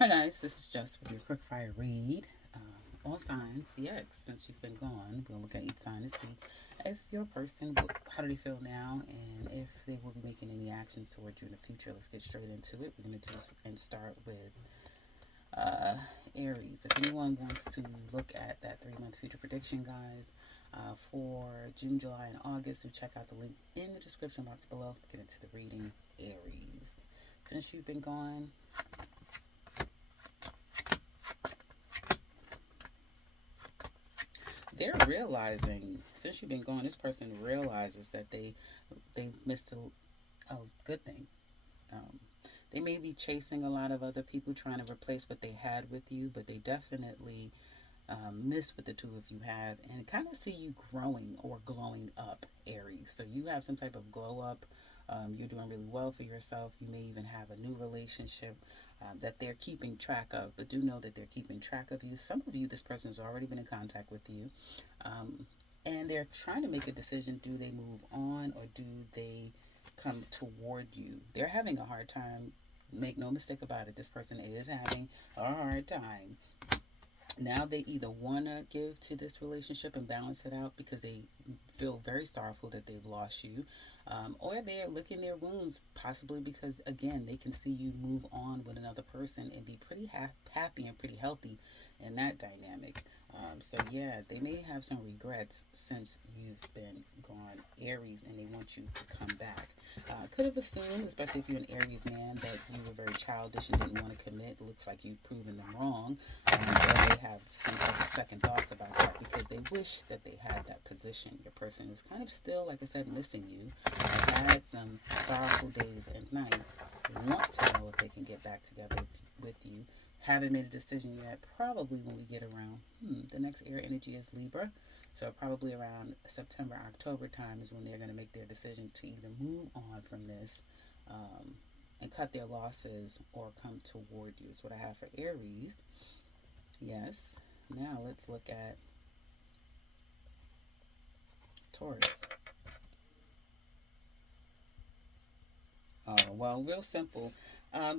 Hi guys, this is Jess with your quick fire read. All signs, the X. Since you've been gone, we'll look at each sign to see if your person, how do they feel now, and if they will be making any actions towards you in the future. Let's get straight into it. We're going to do and start with uh, Aries. If anyone wants to look at that 3 month future prediction, guys, for June, July, and August, do check out the link in the description box below to get into the reading. Aries. Since you've been gone, they're realizing, since you've been gone, this person realizes that they missed a good thing. um, they may be chasing a lot of other people trying to replace what they had with you, but they definitely miss what the two of you had and kind of see you growing or glowing up, Aries. So you have some type of glow up. You're doing really well for yourself. You may even have a new relationship that they're keeping track of, but do know that they're keeping track of you. Some of you, this person has already been in contact with you, um, and they're trying to make a decision. Do they move on or do they come toward you? They're having a hard time. Make no mistake about it. This person is having a hard time. Now they either want to give to this relationship and balance it out because they feel very sorrowful that they've lost you, or they're licking their wounds, possibly because, again, they can see you move on with another person and be pretty happy and pretty healthy in that dynamic. So, yeah, they may have some regrets since you've been gone, Aries, and they want you to come back. Could have assumed, especially if you're an Aries man, that you were very childish and didn't want to commit. Looks like you've proven them wrong. Or they have some type of second thoughts about that because they wish that they had that position. Your person is kind of still, like I said, missing you. Have had some sorrowful days and nights. They want to know if they can get back together with you. Haven't made a decision yet. Probably when we get around, the next air energy is Libra. So probably around September, October time is when they're going to make their decision to either move on from this, and cut their losses or come toward you. Is what I have for Aries. Yes. Now let's look at Taurus. Oh, well, real simple.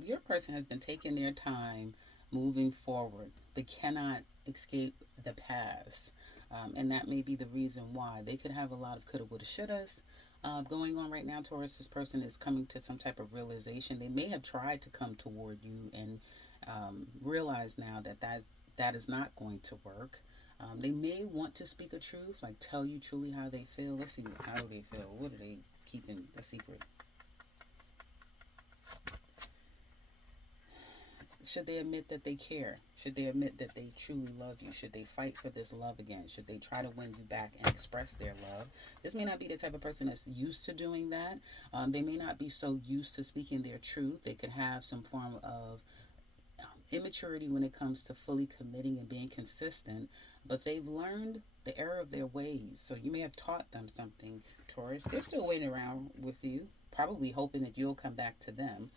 Your person has been taking their time moving forward, but cannot escape the past. And that may be the reason why. They could have a lot of coulda, woulda, shouldas going on right now. Taurus, this person is coming to some type of realization. They may have tried to come toward you and realize now that that is not going to work. They may want to speak a truth, like tell you truly how they feel. Let's see, how do they feel? What are they keeping a secret? Should they admit that they care? Should they admit that they truly love you? Should they fight for this love again? Should they try to win you back and express their love? This may not be the type of person that's used to doing that. They may not be so used to speaking their truth. They could have some form of immaturity when it comes to fully committing and being consistent, but they've learned the error of their ways. So you may have taught them something, Taurus. They're still waiting around with you, probably hoping that you'll come back to them.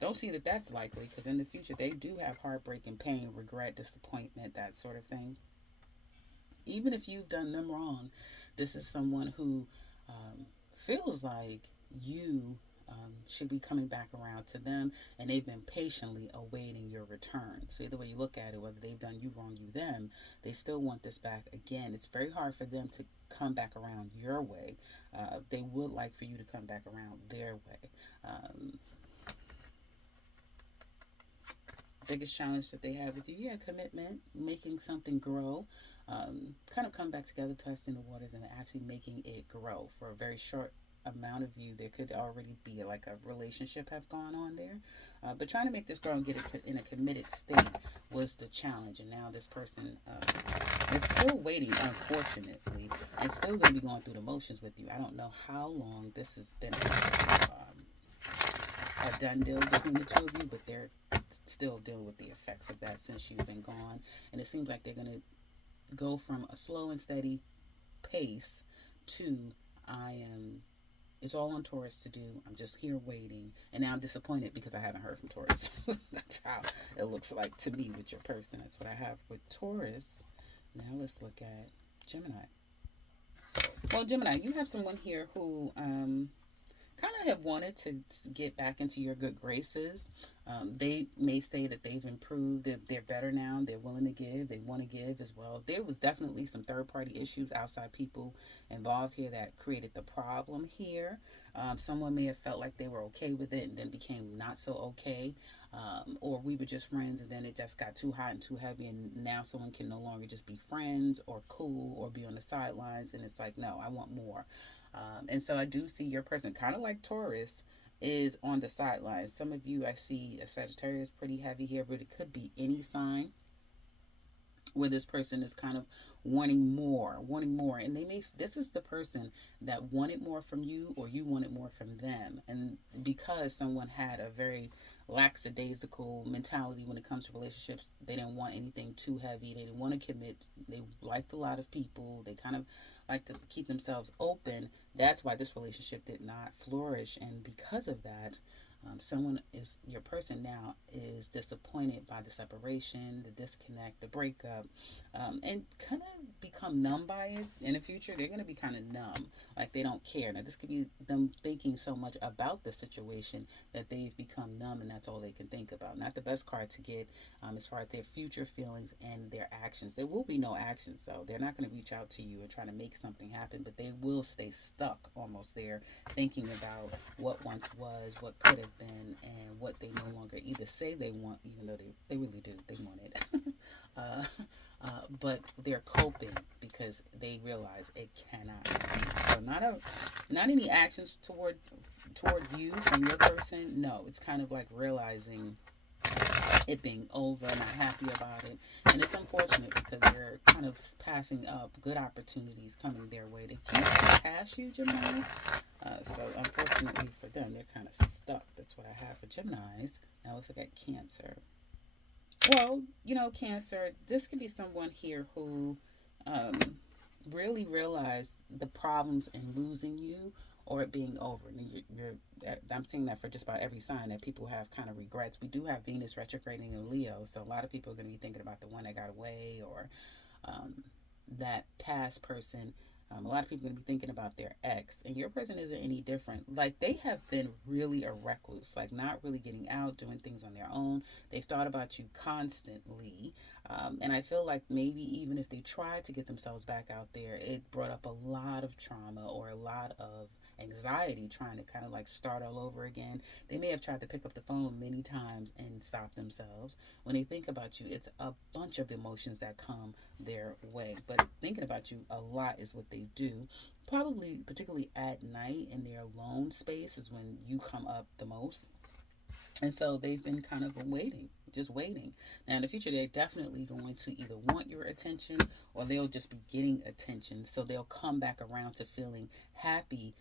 Don't see that that's likely because in the future they do have heartbreak and pain, regret, disappointment, that sort of thing. Even if you've done them wrong, this is someone who feels like you should be coming back around to them, and they've been patiently awaiting your return. So either way you look at it, whether they've done you wrong, you them, they still want this back again. It's very hard for them to come back around your way. They would like for you to come back around their way. Biggest challenge that they have with you, yeah, commitment, making something grow, kind of come back together, testing the waters, and actually making it grow. For a very short amount of you, there could already be like a relationship have gone on there, but trying to make this grow and get it in a committed state was the challenge. And now this person is still waiting, unfortunately, and still going to be going through the motions with you. I don't know how long this has been a done deal between the two of you, but they're still dealing with the effects of that since you've been gone. And it seems like they're going to go from a slow and steady pace to I am. It's all on Taurus to do. I'm just here waiting. And now I'm disappointed because I haven't heard from Taurus. That's how it looks like to me with your person. That's what I have with Taurus. Now let's look at Gemini. Well, Gemini, you have someone here who kind of have wanted to get back into your good graces. They may say that they've improved, that they're better now, they're willing to give, they want to give as well. There was definitely some third party issues, outside people involved here that created the problem here. Someone may have felt like they were okay with it and then became not so okay. Or we were just friends and then it just got too hot and too heavy, and now someone can no longer just be friends or cool or be on the sidelines, and it's like, no, I want more. And so I do see your person, kind of like Taurus, is on the sidelines. Some of you, I see a Sagittarius pretty heavy here, but it could be any sign where this person is kind of wanting more, and they may, this is the person that wanted more from you or you wanted more from them, and because someone had a very lackadaisical mentality when it comes to relationships, they didn't want anything too heavy, they didn't want to commit, they liked a lot of people, they kind of like to keep themselves open. That's why this relationship did not flourish, and because of that, someone is, your person now is disappointed by the separation, the disconnect, the breakup, and kind of become numb by it. In the future, they're going to be kind of numb, like they don't care. Now, this could be them thinking so much about the situation that they've become numb, and that's all they can think about. Not the best card to get as far as their future feelings and their actions. There will be no actions, though. They're not going to reach out to you and try to make something happen, but they will stay stuck almost there, thinking about what once was, what could have been, and what they no longer either say they want, even though they really do, they want it. uh, but they're coping because they realize it cannot be. So not any actions toward you from your person. No, it's kind of like realizing it being over, not happy about it, and it's unfortunate because they're kind of passing up good opportunities coming their way. They can't see past you, Gemini. So unfortunately for them, they're kind of stuck. That's what I have for Geminis. Now let's look at Cancer. Well, Cancer, this could be someone here who um, really realized the problems in losing you or it being over. And I'm seeing that for just about every sign that people have kind of regrets. We do have Venus retrograding in Leo, so a lot of people are going to be thinking about the one that got away, or that past person. A lot of people are going to be thinking about their ex, and your person isn't any different. Like, they have been really a recluse, like not really getting out, doing things on their own. They've thought about you constantly. And I feel like maybe even if they tried to get themselves back out there, it brought up a lot of trauma or a lot of anxiety trying to kind of like start all over again. They may have tried to pick up the phone many times and stop themselves. When they think about you, it's a bunch of emotions that come their way. But thinking about you a lot is what they do. Probably, particularly at night in their alone space, is when you come up the most. And so they've been kind of waiting, just waiting. Now, in the future, they're definitely going to either want your attention or they'll just be getting attention. So they'll come back around to feeling happy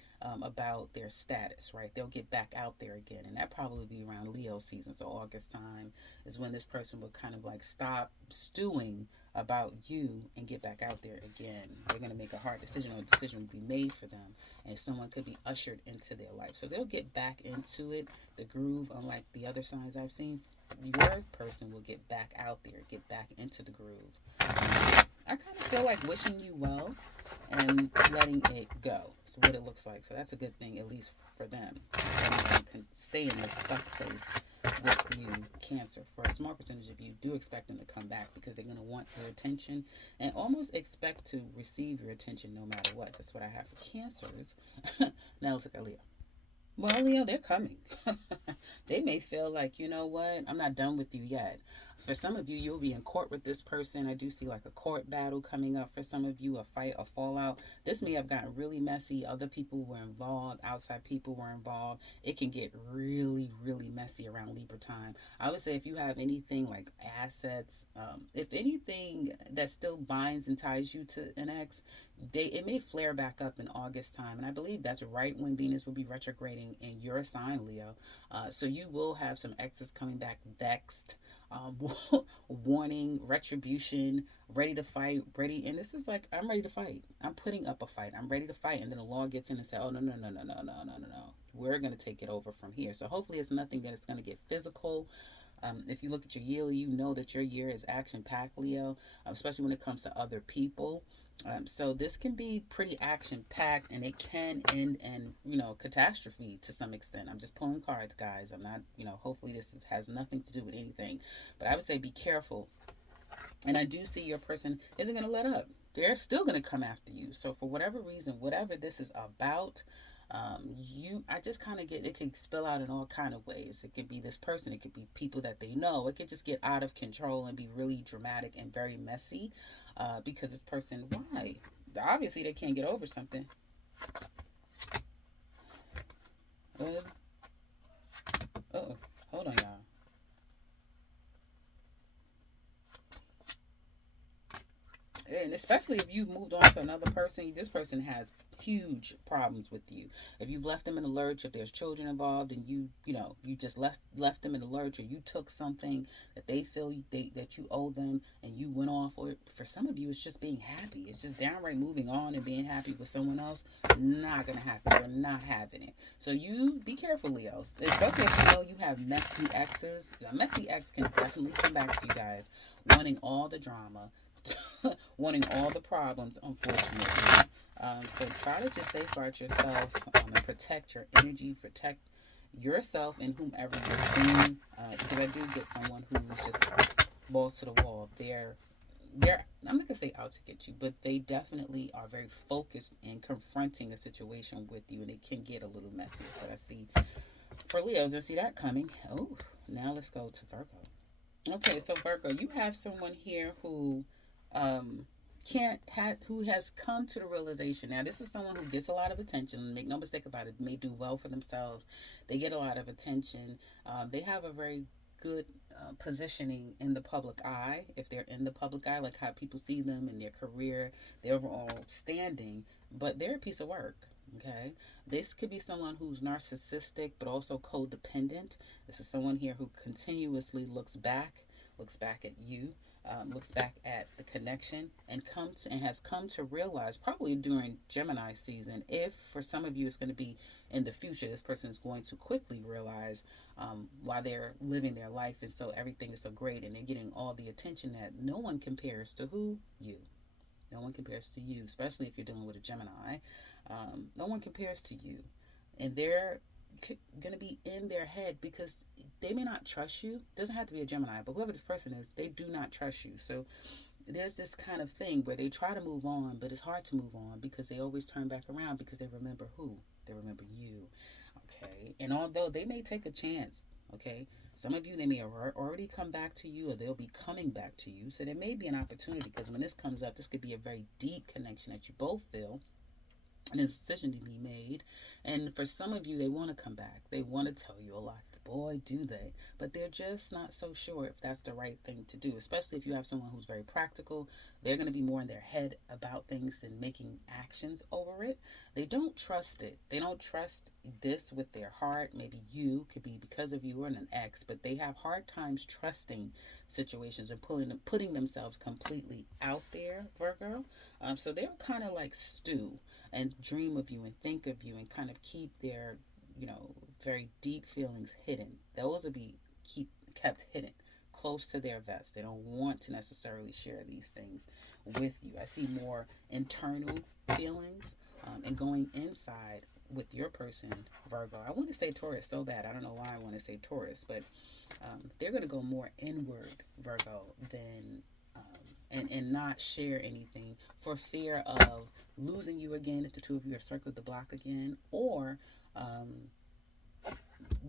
about their status, right? They'll get back out there again. And that probably be around Leo season. So August time is when this person will kind of like stop stewing about you and get back out there again. They're going to make a hard decision, or a decision will be made for them, and someone could be ushered into their life. So they'll get back into it, the groove, unlike the other signs I've seen. Your person will get back out there, get back into the groove. I kind of feel like wishing you well and letting it go. That's what it looks like. So that's a good thing, at least for them. They can stay in this stuck place with you, Cancer. For a small percentage of you, do expect them to come back because they're going to want your attention and almost expect to receive your attention no matter what. That's what I have for Cancers. Now let's look at Leo. Well, Leo, they're coming. They may feel like, you know what, I'm not done with you yet. For some of you, you'll be in court with this person. I do see like a court battle coming up for some of you, a fight, a fallout. This may have gotten really messy. Other people were involved. Outside people were involved. It can get really, really messy around Libra time. I would say if you have anything like assets, if anything that still binds and ties you to an ex, it may flare back up in August time. And I believe that's right when Venus will be retrograding in your sign, Leo. So you will have some exes coming back vexed, wanting retribution, ready to fight, ready. And this is like, I'm ready to fight. I'm putting up a fight. I'm ready to fight. And then the law gets in and says, oh, no, no, no, no, no, no, no, no, no. We're going to take it over from here. So hopefully it's nothing that is going to get physical. If you look at your yearly, you know that your year is action-packed, Leo, especially when it comes to other people. So this can be pretty action packed, and it can end in catastrophe to some extent. I'm just pulling cards, guys. I'm not hopefully has nothing to do with anything, but I would say be careful. And I do see your person isn't going to let up. They're still going to come after you. So for whatever reason, whatever this is about, I just kind of get, it can spill out in all kind of ways. It could be this person, it could be people that they know. It could just get out of control and be really dramatic and very messy, because this person, why? Obviously, they can't get over something. What is it? Oh, hold on, y'all. And especially if you've moved on to another person, this person has huge problems with you. If you've left them in a lurch, if there's children involved, and you just left them in a lurch, or you took something that they feel that you owe them, and you went off, or for some of you it's just being happy, it's just downright moving on and being happy with someone else. Not gonna happen. You're not having it. So you be careful, Leos, especially if you know you have messy exes. A messy ex can definitely come back to you guys wanting all the drama, wanting all the problems, unfortunately. So try to just safeguard yourself, and protect your energy, protect yourself and whomever you're seeing. Because I do get someone who's just balls to the wall. They're I'm not gonna say out to get you, but they definitely are very focused in confronting a situation with you, and it can get a little messy. So I see for Leos, I see that coming. Oh, now let's go to Virgo. Okay, so Virgo, you have someone here who who has come to the realization. Now this is someone who gets a lot of attention, make no mistake about it, may do well for themselves. They get a lot of attention. They have a very good positioning in the public eye, if they're in the public eye, like how people see them in their career, their overall standing. But they're a piece of work. Okay, this could be someone who's narcissistic but also codependent. This is someone here who continuously looks back at you, looks back at the connection, and has come to realize, probably during Gemini season, if for some of you it's going to be in the future, this person is going to quickly realize why they're living their life, and so everything is so great, and they're getting all the attention that no one compares to who? You. No one compares to you, especially if you're dealing with a Gemini. No one compares to you. And they're going to be in their head because they may not trust you. It doesn't have to be a Gemini, but whoever this person is, they do not trust you. So there's this kind of thing where they try to move on, but it's hard to move on because they always turn back around because they remember who? They remember you. Okay? And although they may take a chance, okay? Some of you, they may have already come back to you, or they'll be coming back to you. So there may be an opportunity, because when this comes up, this could be a very deep connection that you both feel, and there's a decision to be made. And for some of you, they want to come back. They want to tell you a lot. Boy, do they. But they're just not so sure if that's the right thing to do, especially if you have someone who's very practical. They're going to be more in their head about things than making actions over it. They don't trust it. They don't trust this with their heart. Maybe you could be because of you or an ex, but they have hard times trusting situations and putting themselves completely out there, Virgo. So they'll kind of like stew and dream of you and think of you and kind of keep their very deep feelings hidden. Those will be kept hidden, close to their vest. They don't want to necessarily share these things with you. I see more internal feelings, and going inside with your person, Virgo. I want to say Taurus so bad. I don't know why I want to say Taurus, but they're going to go more inward, Virgo, than and not share anything for fear of losing you again if the two of you have circled the block again, or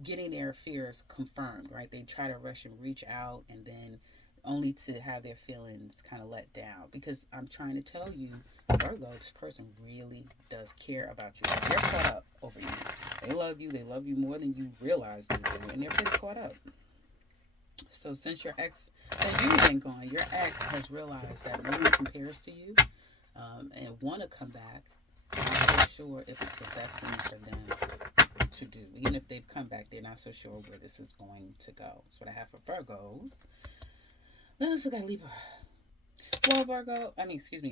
getting their fears confirmed, right? They try to rush and reach out, and then only to have their feelings kind of let down. Because I'm trying to tell you, Virgo, this person really does care about you. They're caught up over you. They love you. They love you more than you realize they do, and they're pretty caught up. So since you've been gone, your ex has realized that no one compares to you, and want to come back. I'm not so sure if it's the best thing for them to do. Even if they've come back, they're not so sure where this is going to go. That's what I have for Virgos. Let's look at Libra. Well,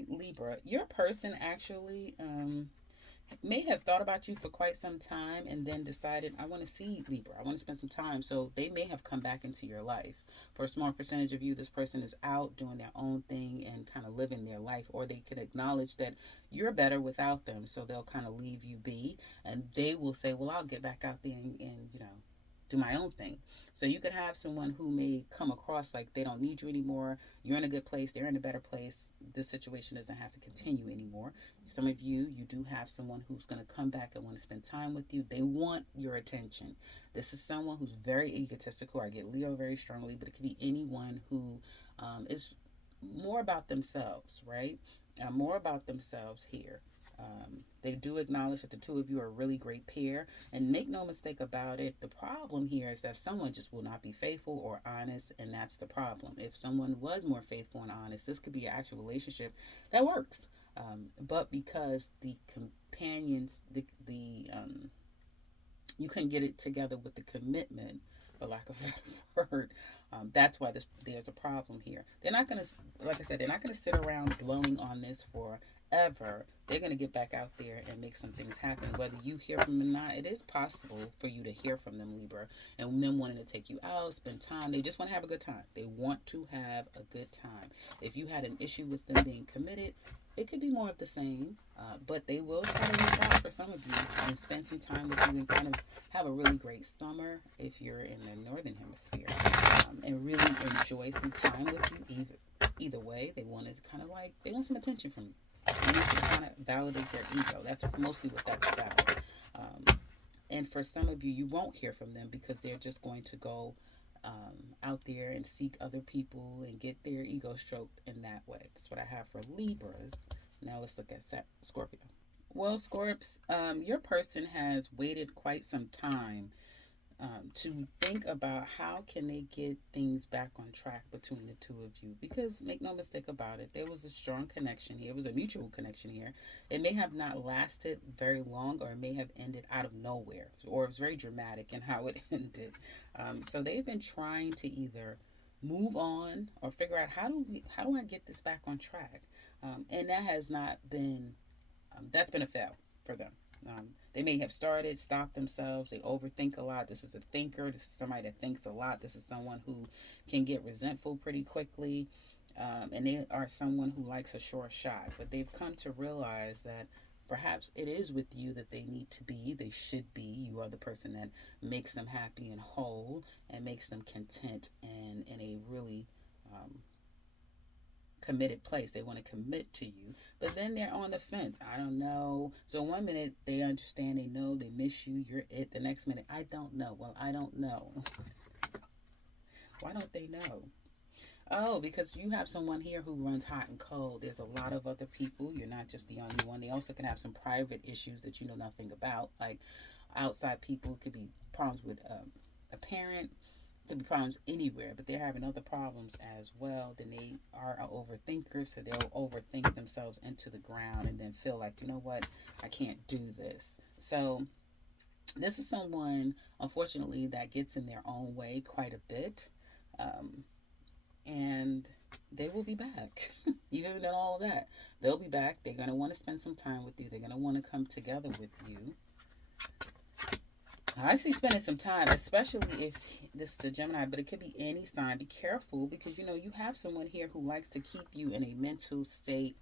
Libra, your person actually may have thought about you for quite some time and then decided, I want to see Libra. I want to spend some time. So they may have come back into your life. For a small percentage of you, this person is out doing their own thing and kind of living their life. Or they could acknowledge that you're better without them. So they'll kind of leave you be. And they will say, well, I'll get back out there and do my own thing. So you could have someone who may come across like they don't need you anymore. You're in a good place. They're in a better place. This situation doesn't have to continue anymore. Some of you do have someone who's going to come back and want to spend time with you. They want your attention. This is someone who's very egotistical. I get Leo very strongly, but it could be anyone who is more about themselves, right? More about themselves here. They do acknowledge that the two of you are a really great pair. And make no mistake about it, the problem here is that someone just will not be faithful or honest, and that's the problem. If someone was more faithful and honest, this could be an actual relationship that works. But because the companions, you couldn't get it together with the commitment, for lack of a better word, that's why there's a problem here. They're not going to, like I said, they're not going to sit around dwelling on this forever. They're going to get back out there and make some things happen. Whether you hear from them or not, it is possible for you to hear from them, Libra, and them wanting to take you out, spend time. They just want to have a good time. They want to have a good time. If you had an issue with them being committed, it could be more of the same, but they will try to reach out for some of you and spend some time with you and kind of have a really great summer if you're in the northern hemisphere, and really enjoy some time with you. Either way, they want to kind of they want some attention from you. You need to kind of validate their ego. That's mostly what that's about. And for some of you, you won't hear from them because they're just going to go out there and seek other people and get their ego stroked in that way. That's what I have for Libras. Now let's look at Scorpio. Well, Scorps, your person has waited quite some time to think about how can they get things back on track between the two of you, because make no mistake about it, there was a strong connection here. It was a mutual connection here. It may have not lasted very long, or it may have ended out of nowhere, or it was very dramatic in how it ended. So they've been trying to either move on or figure out how do I get this back on track, and that has not been that's been a fail for them. They may have stopped themselves. They overthink a lot. This is a thinker. This is somebody that thinks a lot. This is someone who can get resentful pretty quickly. And they are someone who likes a sure shot. But they've come to realize that perhaps it is with you that they need to be. They should be. You are the person that makes them happy and whole and makes them content and in a really committed place. They want to commit to you, but then they're on the fence. I don't know. So one minute they understand, they know, they miss you, you're it. The next minute, I don't know. Well, I don't know. Why don't they know? Oh, because you have someone here who runs hot and cold. There's a lot of other people. You're not just the only one. They also can have some private issues that you know nothing about, like outside people. It could be problems with a parent. Could be problems anywhere, but they're having other problems as well. Then they are an overthinker, so they'll overthink themselves into the ground and then feel like, you know what, I can't do this. So this is someone, unfortunately, that gets in their own way quite a bit, and they will be back. Even in all of that, they'll be back. They're going to want to spend some time with you. They're going to want to come together with you. I see spending some time, especially if this is a Gemini, but it could be any sign. Be careful because, you have someone here who likes to keep you in a mental state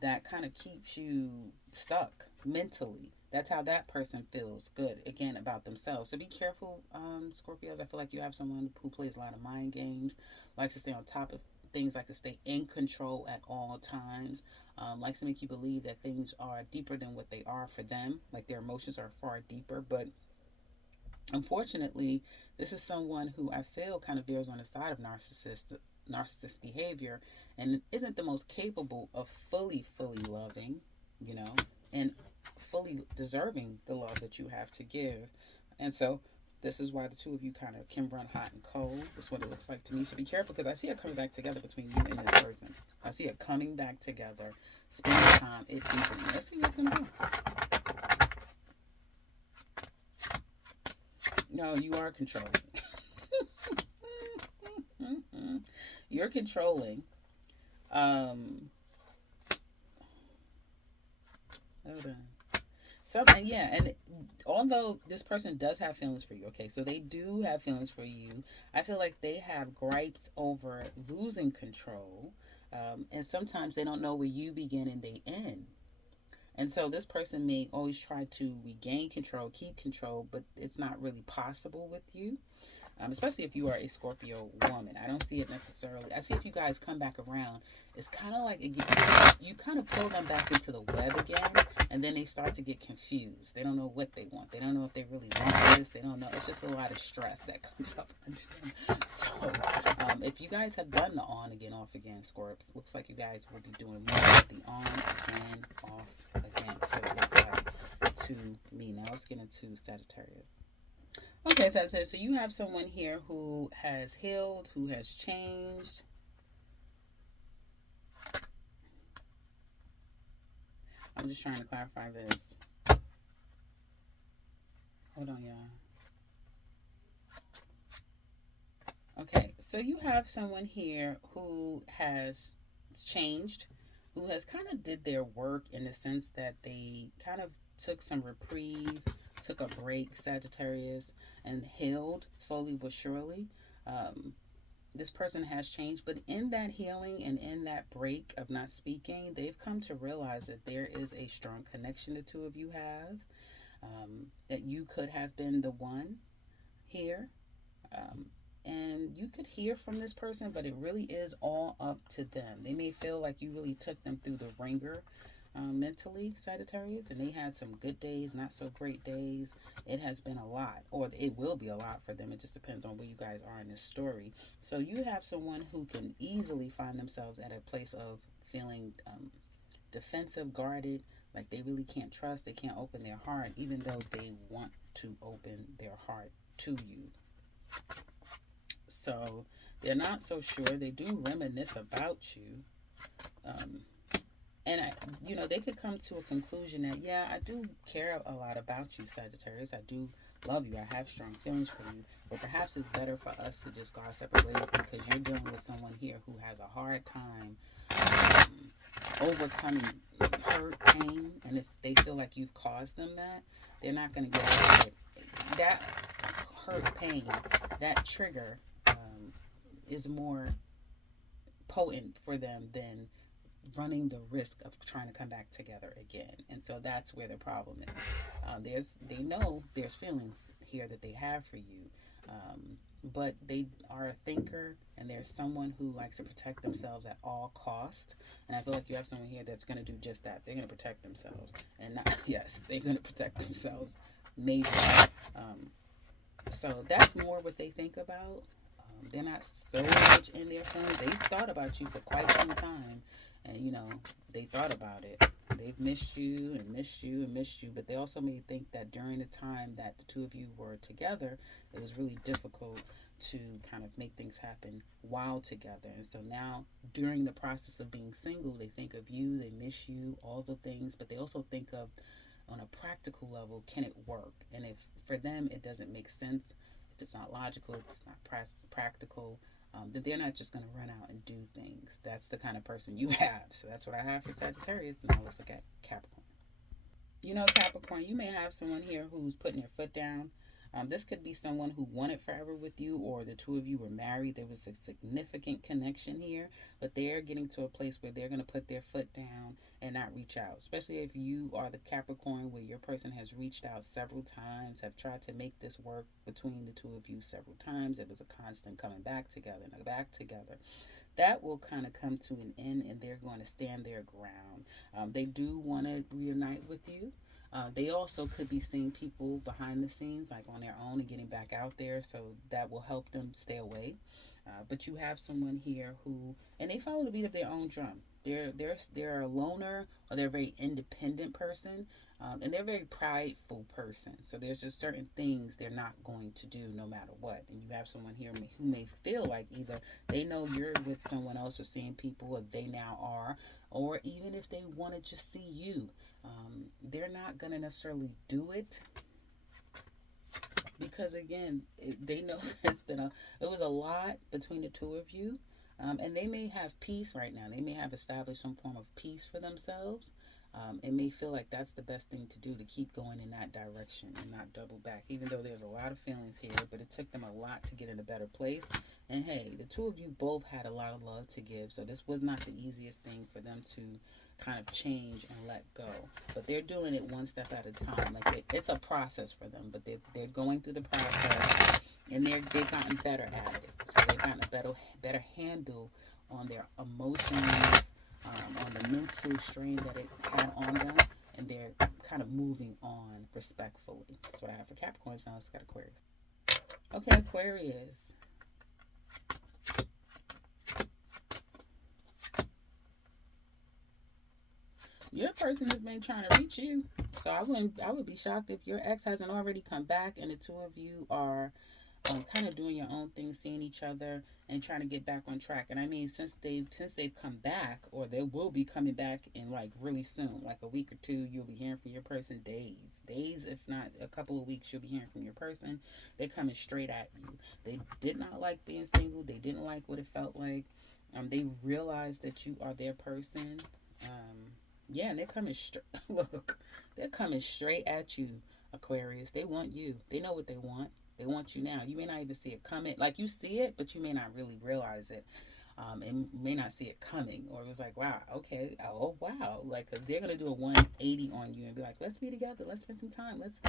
that kind of keeps you stuck mentally. That's how that person feels good, again, about themselves. So be careful, Scorpios. I feel like you have someone who plays a lot of mind games, likes to stay on top of things, like to stay in control at all times, likes to make you believe that things are deeper than what they are for them, like their emotions are far deeper, but unfortunately, this is someone who I feel kind of veers on the side of narcissist behavior and isn't the most capable of fully loving, and fully deserving the love that you have to give. And so this is why the two of you kind of can run hot and cold. That's what it looks like to me. So be careful, because I see it coming back together between you and this person. I see it coming back together, spending time, it deepening. Let's see what's going to do. No, you are controlling. You're controlling. Hold on. Something, yeah. And although this person does have feelings for you, okay, so they do have feelings for you, I feel like they have gripes over losing control. And sometimes they don't know where you begin and they end. And so this person may always try to regain control, keep control, but it's not really possible with you. Especially if you are a Scorpio woman. I don't see it necessarily. I see if you guys come back around, it's kind of like you kind of pull them back into the web again, and then they start to get confused. They don't know what they want. They don't know if they really want this. They don't know. It's just a lot of stress that comes up. Understand? So, if you guys have done the on again, off again, Scorps, looks like you guys will be doing more of the on again, off again. That's what it looks like to me. Now let's get into Sagittarius. Okay, so you have someone here who has healed, who has changed. I'm just trying to clarify this. Hold on, y'all. Okay, so you have someone here who has changed, who has kind of did their work in the sense that they kind of took some reprieve, took a break, Sagittarius, and healed slowly but surely. Um, this person has changed, but in that healing and in that break of not speaking, they've come to realize that there is a strong connection the two of you have, that you could have been the one here. Um, and you could hear from this person, but it really is all up to them. They may feel like you really took them through the ringer, mentally, Sagittarius, and they had some good days, not so great days. It has been a lot, or it will be a lot for them. It just depends on where you guys are in this story. So you have someone who can easily find themselves at a place of feeling defensive, guarded, like they really can't trust, they can't open their heart, even though they want to open their heart to you. So they're not so sure. They do reminisce about you. Um, and they could come to a conclusion that, yeah, I do care a lot about you, Sagittarius. I do love you. I have strong feelings for you. But perhaps it's better for us to just go our separate ways, because you're dealing with someone here who has a hard time overcoming hurt, pain. And if they feel like you've caused them that, they're not going to get over it. That hurt, pain, that trigger is more potent for them than running the risk of trying to come back together again. And so that's where the problem is. They know there's feelings here that they have for you, but they are a thinker, and there's someone who likes to protect themselves at all cost. And I feel like you have someone here that's going to do just that. They're going to protect themselves, and not yes, they're going to protect themselves, maybe. So that's more what they think about. They're not so much in their feelings. They've thought about you for quite some time, and they thought about it. They've missed you and missed you and missed you, but they also may think that during the time that the two of you were together, it was really difficult to kind of make things happen while together. And so now, during the process of being single, they think of you, they miss you, all the things, but they also think of, on a practical level, can it work? And if for them it doesn't make sense, if it's not logical, if it's not practical, then they're not just going to run out and do things. That's the kind of person you have. So that's what I have for Sagittarius. Now let's look at Capricorn. Capricorn, you may have someone here who's putting their foot down. This could be someone who wanted forever with you, or the two of you were married. There was a significant connection here, but they're getting to a place where they're going to put their foot down and not reach out. Especially if you are the Capricorn where your person has reached out several times, have tried to make this work between the two of you several times. It was a constant coming back together and back together. That will kind of come to an end, and they're going to stand their ground. They do want to reunite with you. They also could be seeing people behind the scenes, like on their own, and getting back out there, so that will help them stay away. But you have someone here who, and they follow the beat of their own drum. They're a loner, or they're a very independent person, and they're a very prideful person. So there's just certain things they're not going to do no matter what. And you have someone here who may feel like either they know you're with someone else or seeing people, or they now are, or even if they want to just see you, they're not going to necessarily do it, because again, they know it was a lot between the two of you, and they may have peace right now. They may have established some form of peace for themselves, It may feel like that's the best thing to do, to keep going in that direction and not double back, even though there's a lot of feelings here, but it took them a lot to get in a better place. And hey, the two of you both had a lot of love to give, so this was not the easiest thing for them to kind of change and let go. But they're doing it one step at a time. Like it's a process for them, but they're going through the process, and they've gotten better at it. So they've gotten a better handle on their emotions, on the mental strain that it had on them, and they're kind of moving on respectfully. That's what I have for Capricorn. Now let's got Aquarius. Okay, Aquarius. Your person has been trying to reach you. So I would be shocked if your ex hasn't already come back and the two of you are kind of doing your own thing, seeing each other and trying to get back on track. And I mean, since they've come back, or they will be coming back in like really soon, like a week or two, you'll be hearing from your person. Days, if not a couple of weeks, you'll be hearing from your person. They're coming straight at you. They did not like being single. They didn't like what it felt like. They realized that you are their person. Yeah, and they're coming straight. Look, they're coming straight at you, Aquarius. They want you. They know what they want. They want you now. You may not even see it coming. Like, you see it, but you may not really realize it. And may not see it coming. Or it was like, wow, okay. Oh, wow. Like, cause they're going to do a 180 on you and be like, let's be together. Let's spend some time. Let's.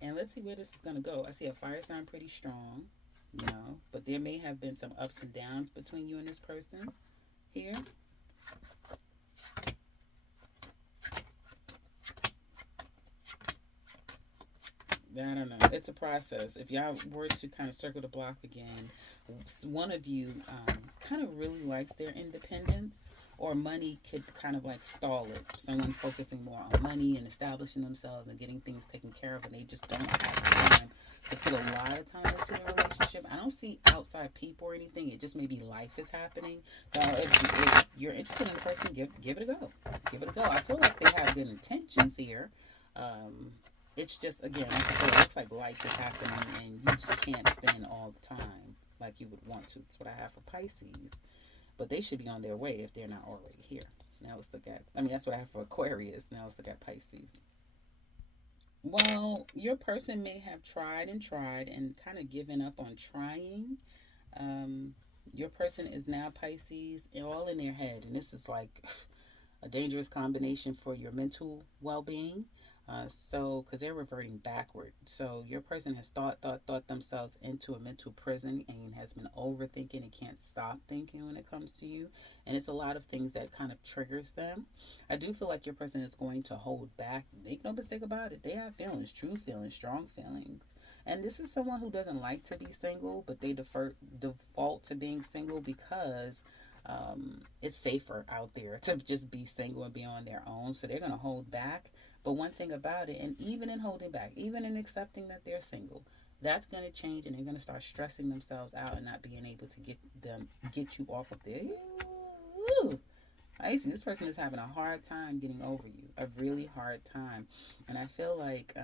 And let's see where this is going to go. I see a fire sign pretty strong, but there may have been some ups and downs between you and this person here. I don't know. It's a process. If y'all were to kind of circle the block again, one of you kind of really likes their independence, or money could kind of like stall it. Someone's focusing more on money and establishing themselves and getting things taken care of, and they just don't have time to put a lot of time into the relationship. I don't see outside people or anything. It just maybe life is happening. So if you're interested in the person, give it a go. Give it a go. I feel like they have good intentions here. It's just, again, like I said, it looks like life is happening and you just can't spend all the time like you would want to. That's what I have for Pisces. But they should be on their way if they're not already here. Now let's look at, that's what I have for Aquarius. Now let's look at Pisces. Well, your person may have tried and kind of given up on trying. Your person is now Pisces, all in their head. And this is like a dangerous combination for your mental well-being. Because they're reverting backward. So your person has thought themselves into a mental prison and has been overthinking and can't stop thinking when it comes to you. And it's a lot of things that kind of triggers them. I do feel like your person is going to hold back. Make no mistake about it. They have feelings, true feelings, strong feelings. And this is someone who doesn't like to be single, but they default to being single because it's safer out there to just be single and be on their own. So they're going to hold back. But one thing about it, and even in holding back, even in accepting that they're single, that's going to change, and they're going to start stressing themselves out and not being able to get you off of there. I see this person is having a hard time getting over you, a really hard time. And I feel like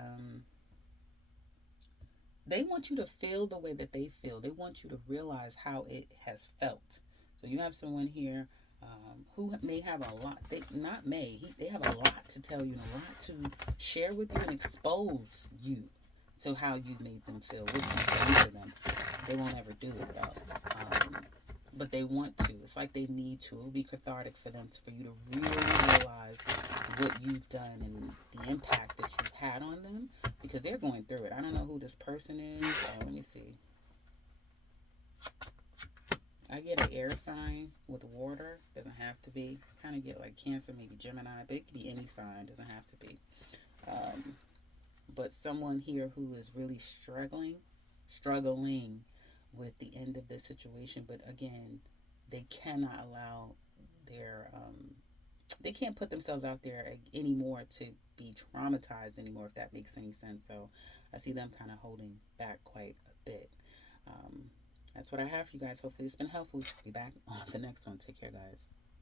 they want you to feel the way that they feel. They want you to realize how it has felt. So you have someone here who may have a lot. They have a lot to tell you and a lot to share with you and expose you to how you made them feel. What you say to them. They won't ever do it though. But they want to. It's like they need to. It'll be cathartic for them, for you to really realize what you've done and the impact that you've had on them, because they're going through it. I don't know who this person is. Let me see. I get an air sign with water. Doesn't have to be. Kind of get like Cancer, maybe Gemini, but it could be any sign. Doesn't have to be. But someone here who is really struggling with the end of this situation. But again, they cannot allow they can't put themselves out there anymore to be traumatized anymore, if that makes any sense. So I see them kind of holding back quite a bit. That's what I have for you guys. Hopefully it's been helpful. Be back on the next one. Take care, guys.